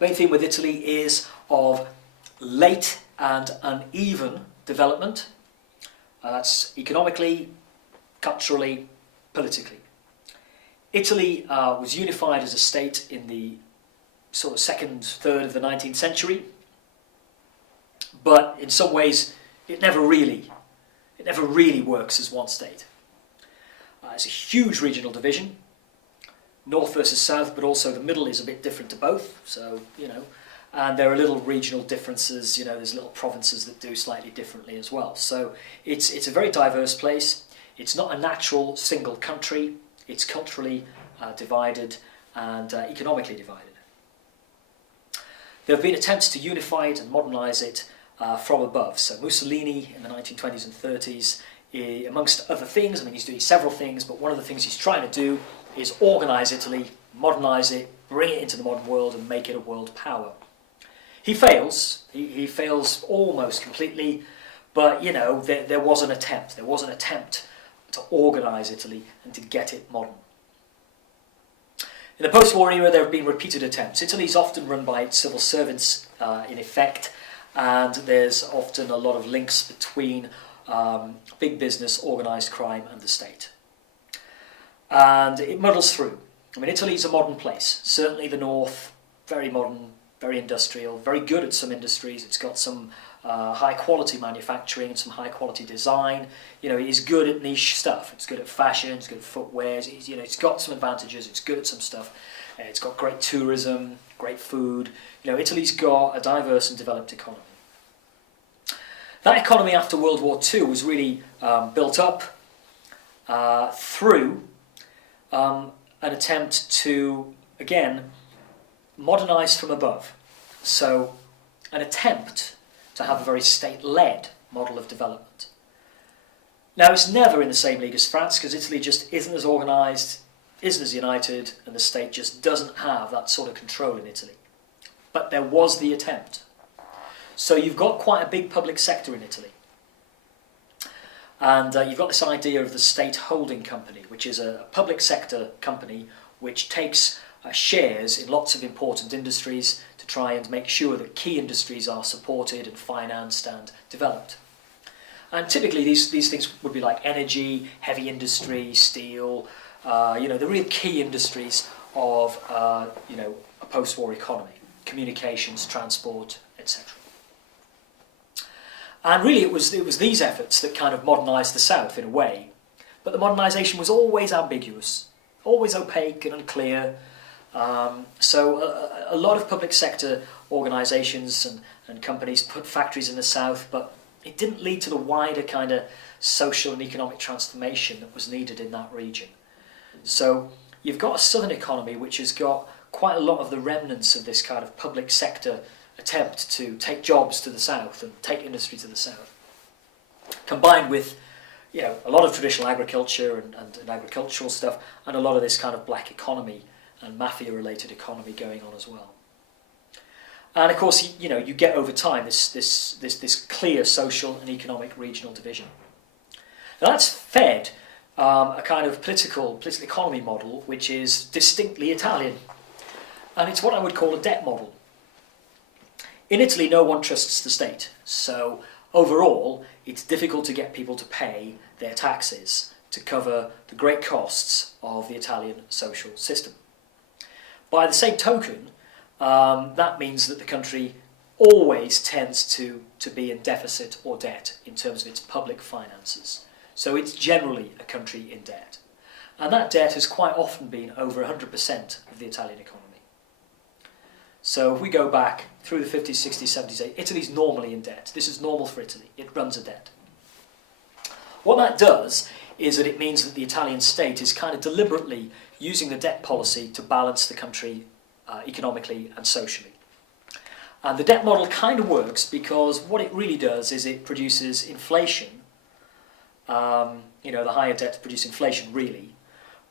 The main theme with Italy is of late and uneven development. That's economically, culturally, politically. Italy was unified as a state in the sort of second third of the 19th century, but in some ways it never really works as one state. It's a huge regional division, north versus south, but also the middle is a bit different to both. So, and there are little regional differences. There's little provinces that do slightly differently as well. So it's a very diverse place. It's not a natural single country. It's culturally divided and economically divided. There have been attempts to unify it and modernise it from above. So Mussolini in the 1920s and 30s, amongst other things, he's doing several things, but one of the things he's trying to do is organise Italy, modernise it, bring it into the modern world and make it a world power. He fails. He fails almost completely, but there was an attempt. There was an attempt to organise Italy and to get it modern. In the post-war era, there have been repeated attempts. Italy's often run by its civil servants, in effect, and there's often a lot of links between big business, organised crime and the state. And it muddles through. Italy's a modern place. Certainly the north, very modern, very industrial, very good at some industries. It's got some high-quality manufacturing and some high-quality design. It is good at niche stuff. It's good at fashion, it's good at footwear. It's got some advantages. It's good at some stuff. It's got great tourism, great food. Italy's got a diverse and developed economy. That economy after World War II was really built up through an attempt to, again, modernise from above. So an attempt to have a very state-led model of development. Now, it's never in the same league as France, because Italy just isn't as organised, isn't as united, and the state just doesn't have that sort of control in Italy. But there was the attempt. So you've got quite a big public sector in Italy. And you've got this idea of the state holding company, which is a public sector company which takes shares in lots of important industries to try and make sure that key industries are supported and financed and developed. And typically these things would be like energy, heavy industry, steel, the real key industries of a post-war economy, communications, transport, etc. And really it was these efforts that kind of modernised the South in a way. But the modernisation was always ambiguous, always opaque and unclear. So a lot of public sector organisations and companies put factories in the South, but it didn't lead to the wider kind of social and economic transformation that was needed in that region. So you've got a southern economy which has got quite a lot of the remnants of this kind of public sector attempt to take jobs to the south and take industry to the south, combined with a lot of traditional agriculture and agricultural stuff, and a lot of this kind of black economy and mafia-related economy going on as well. And of course, you get over time this clear social and economic regional division. Now that's fed a kind of political economy model which is distinctly Italian, and it's what I would call a debt model. In Italy, no one trusts the state, so overall, it's difficult to get people to pay their taxes to cover the great costs of the Italian social system. By the same token, that means that the country always tends to be in deficit or debt in terms of its public finances. So it's generally a country in debt. And that debt has quite often been over 100% of the Italian economy. So if we go back through the 50s, 60s, 70s, Italy's normally in debt. This is normal for Italy. It runs a debt. What that does is that it means that the Italian state is kind of deliberately using the debt policy to balance the country economically and socially. And the debt model kind of works because what it really does is it produces inflation. The higher debts produce inflation, really.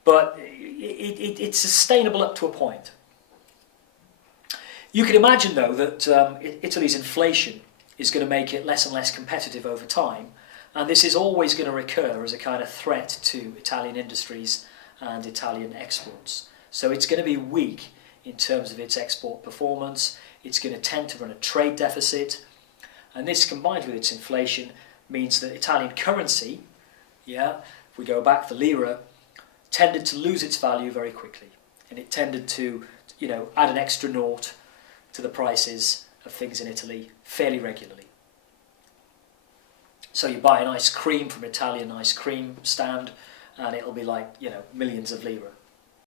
But it's sustainable up to a point. You can imagine, though, that Italy's inflation is going to make it less and less competitive over time, and this is always going to recur as a kind of threat to Italian industries and Italian exports. So it's going to be weak in terms of its export performance. It's going to tend to run a trade deficit, and this combined with its inflation means that Italian currency, if we go back, the lira, tended to lose its value very quickly, and it tended to, add an extra naught to the prices of things in Italy fairly regularly. So you buy an ice cream from an Italian ice cream stand, and it'll be like, millions of lira.